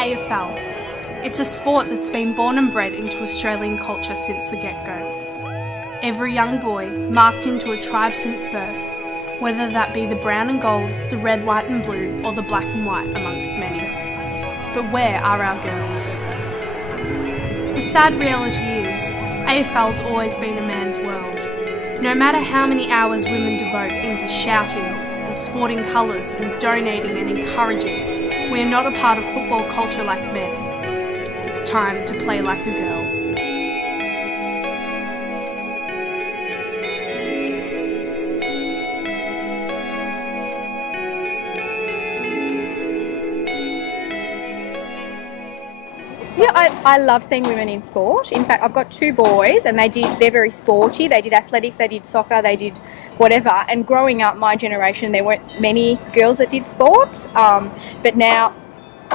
AFL. It's a sport that's been born and bred into Australian culture since the get-go. Every young boy marked into a tribe since birth, whether that be the brown and gold, the red, white and blue, or the black and white amongst many. But where are our girls? The sad reality is, AFL's always been a man's world. No matter how many hours women devote into shouting and sporting colours and donating and encouraging, we are not a part of football culture like men. It's time to play like a girl. Yeah, I love seeing women in sport. In fact, I've got two boys and they're very sporty. They did athletics, they did soccer, they did whatever. And growing up, my generation, there weren't many girls that did sports. But now,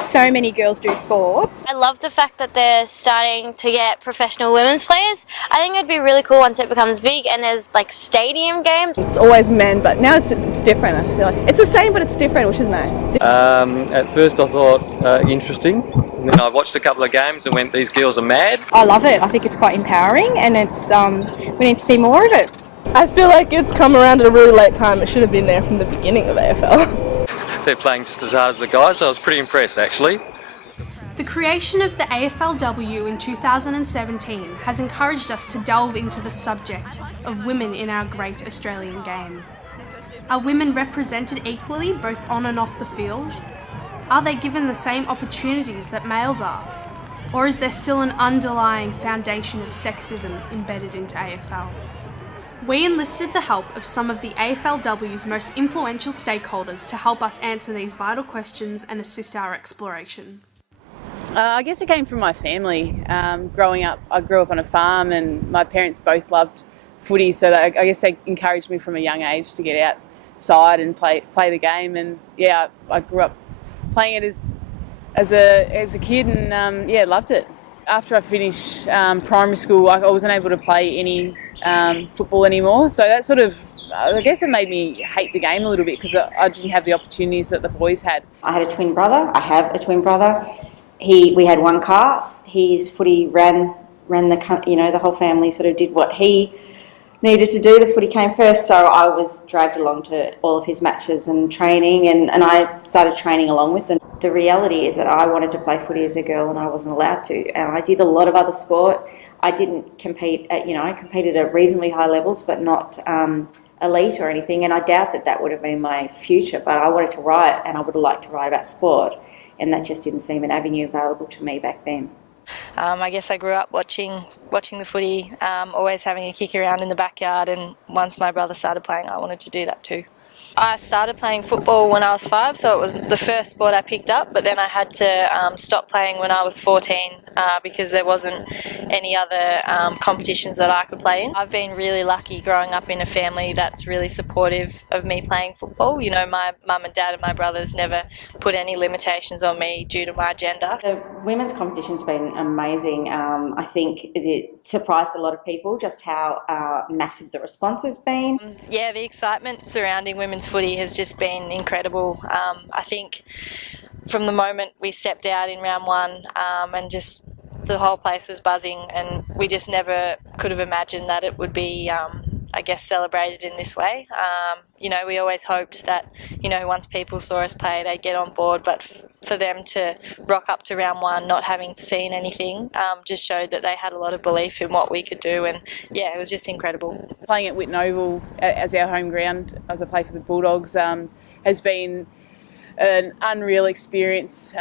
so many girls do sports. I love the fact that they're starting to get professional women's players. I think it'd be really cool once it becomes big and there's like stadium games. It's always men, but now it's different. I feel like it's the same, but it's different, which is nice. At first I thought interesting, and then I watched a couple of games and went, these girls are mad. I love it. I think it's quite empowering and it's we need to see more of it. I feel like it's come around at a really late time. It should have been there from the beginning of AFL. They're playing just as hard as the guys, so I was pretty impressed actually. The creation of the AFLW in 2017 has encouraged us to delve into the subject of women in our great Australian game. Are women represented equally both on and off the field? Are they given the same opportunities that males are? Or is there still an underlying foundation of sexism embedded into AFL? We enlisted the help of some of the AFLW's most influential stakeholders to help us answer these vital questions and assist our exploration. I guess it came from my family. Growing up, I grew up on a farm and my parents both loved footy, so I guess they encouraged me from a young age to get outside and play the game. And yeah, I grew up playing it as a kid and loved it. After I finished primary school, I wasn't able to play any football anymore, so that sort of, I guess it made me hate the game a little bit because I didn't have the opportunities that the boys had. I had a twin brother. I have a twin brother. We had one car. His footy ran the whole family sort of did what he needed to do. The footy came first, so I was dragged along to all of his matches and training, and I started training along with them. The reality is that I wanted to play footy as a girl and I wasn't allowed to, and I did a lot of other sport. I didn't compete at, I competed at reasonably high levels, but not elite or anything, and I doubt that would have been my future, but I wanted to write and I would have liked to write about sport, and that just didn't seem an avenue available to me back then. I guess I grew up watching the footy, always having a kick around in the backyard, and once my brother started playing, I wanted to do that too. I started playing football when I was 5, so it was the first sport I picked up, but then I had to stop playing when I was 14 because there wasn't any other competitions that I could play in. I've been really lucky growing up in a family that's really supportive of me playing football. My mum and dad and my brothers never put any limitations on me due to my gender. The women's competition's been amazing. I think it surprised a lot of people just how massive the response has been. Yeah, the excitement surrounding women's footy has just been incredible. I think from the moment we stepped out in round 1 and just the whole place was buzzing, and we just never could have imagined that it would be celebrated in this way. We always hoped that once people saw us play they'd get on board, but for them to rock up to round 1 not having seen anything just showed that they had a lot of belief in what we could do, and yeah, it was just incredible. Playing at Whitten Oval as our home ground, as I play for the Bulldogs, has been an unreal experience.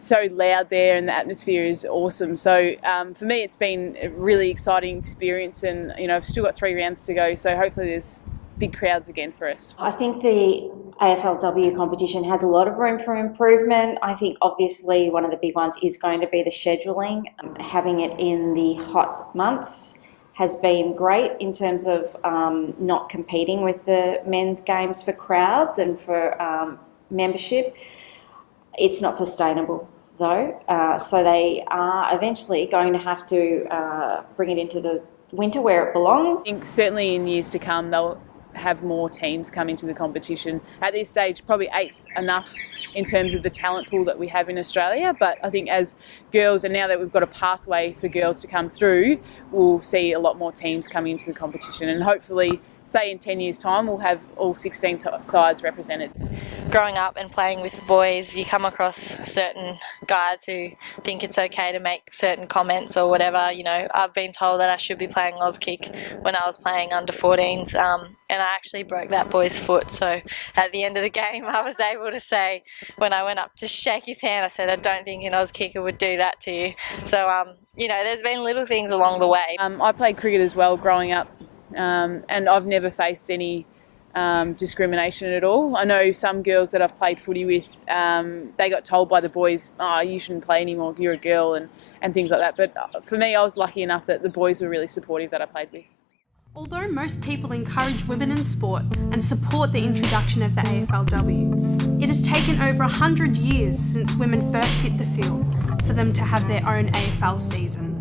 So loud there and the atmosphere is awesome. So for me it's been a really exciting experience, and I've still got 3 rounds to go, so hopefully there's big crowds again for us. I think the AFLW competition has a lot of room for improvement. I think obviously one of the big ones is going to be the scheduling. Having it in the hot months has been great in terms of not competing with the men's games for crowds and for membership. It's not sustainable though, so they are eventually going to have to bring it into the winter where it belongs. I think certainly in years to come they'll have more teams come into the competition. At this stage, probably 8's enough in terms of the talent pool that we have in Australia, but I think as girls, and now that we've got a pathway for girls to come through, we'll see a lot more teams coming into the competition, and hopefully, say in 10 years' time, we'll have all 16 sides represented. Growing up and playing with boys, you come across certain guys who think it's okay to make certain comments or whatever. You know, I've been told that I should be playing Auss kick when I was playing under 14s, and I actually broke that boy's foot. So at the end of the game, I was able to say, when I went up to shake his hand, I said, I don't think an Auss kicker would do that to you. So, you know, there's been little things along the way. I played cricket as well growing up, and I've never faced any discrimination at all. I know some girls that I've played footy with, they got told by the boys, oh, you shouldn't play anymore, you're a girl, and things like that. But for me, I was lucky enough that the boys were really supportive that I played with. Although most people encourage women in sport and support the introduction of the AFLW, it has taken over 100 years since women first hit the field for them to have their own AFL season.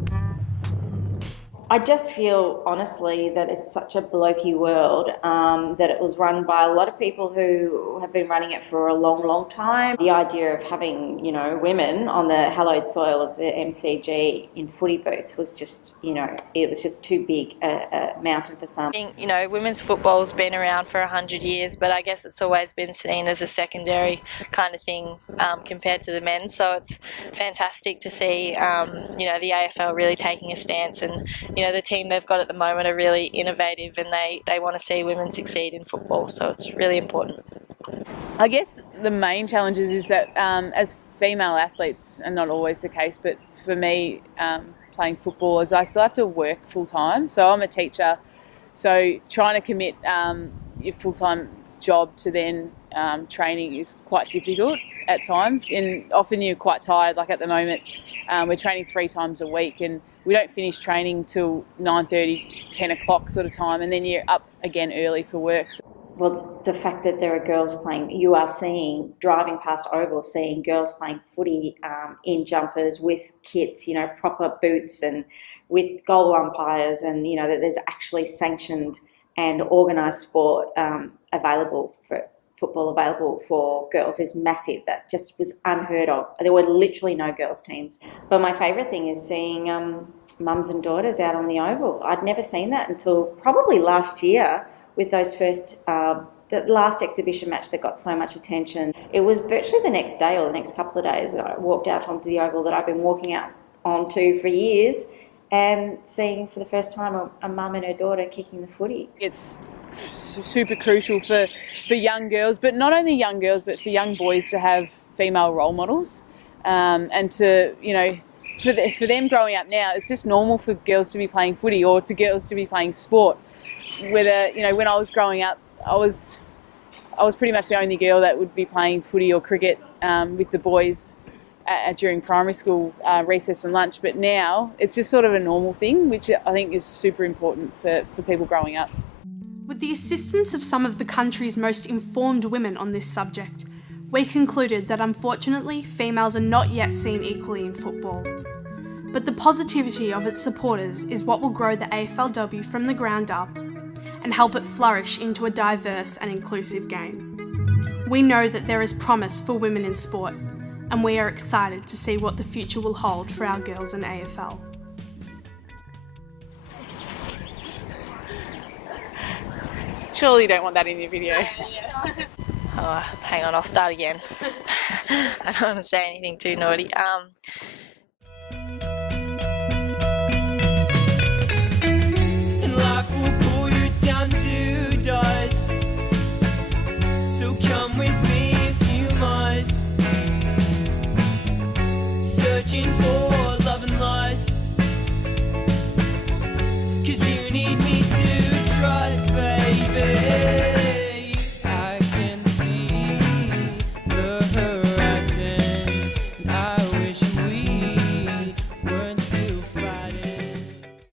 I just feel, honestly, that it's such a blokey world, that it was run by a lot of people who have been running it for a long, long time. The idea of having, you know, women on the hallowed soil of the MCG in footy boots was just, you know, it was just too big a mountain for some. I think, you know, women's football's been around for 100 years, but I guess it's always been seen as a secondary kind of thing compared to the men. So it's fantastic to see, you know, the AFL really taking a stance, and you know, the team they've got at the moment are really innovative, and they want to see women succeed in football, so it's really important. I guess the main challenges is that as female athletes, and not always the case, but for me, playing football, is I still have to work full time. So I'm a teacher, so trying to commit your full-time job to then training is quite difficult at times, and often you're quite tired. Like at the moment, we're training 3 times a week, and we don't finish training till 9:30, 10 o'clock sort of time, and then you're up again early for work. Well, the fact that there are girls playing, you are seeing, driving past Oval, seeing girls playing footy in jumpers with kits, you know, proper boots, and with goal umpires, and, you know, that there's actually sanctioned and organised sport available for football available for girls is massive. That just was unheard of. There were literally no girls teams. But my favourite thing is seeing mums and daughters out on the Oval. I'd never seen that until probably last year with those first, the last exhibition match that got so much attention. It was virtually the next day or the next couple of days that I walked out onto the Oval that I've been walking out onto for years, and seeing for the first time a mum and her daughter kicking the footy. It's super crucial for young girls, but not only young girls, but for young boys to have female role models, and to, you know, for them growing up now, it's just normal for girls to be playing footy or to girls to be playing sport. Whether, you know, when I was growing up, I was pretty much the only girl that would be playing footy or cricket with the boys during primary school recess and lunch, but now it's just sort of a normal thing, which I think is super important for people growing up. With the assistance of some of the country's most informed women on this subject, we concluded that unfortunately females are not yet seen equally in football. But the positivity of its supporters is what will grow the AFLW from the ground up and help it flourish into a diverse and inclusive game. We know that there is promise for women in sport, and we are excited to see what the future will hold for our girls in AFL. Surely you don't want that in your video. Oh, hang on, I'll start again. I don't want to say anything too naughty.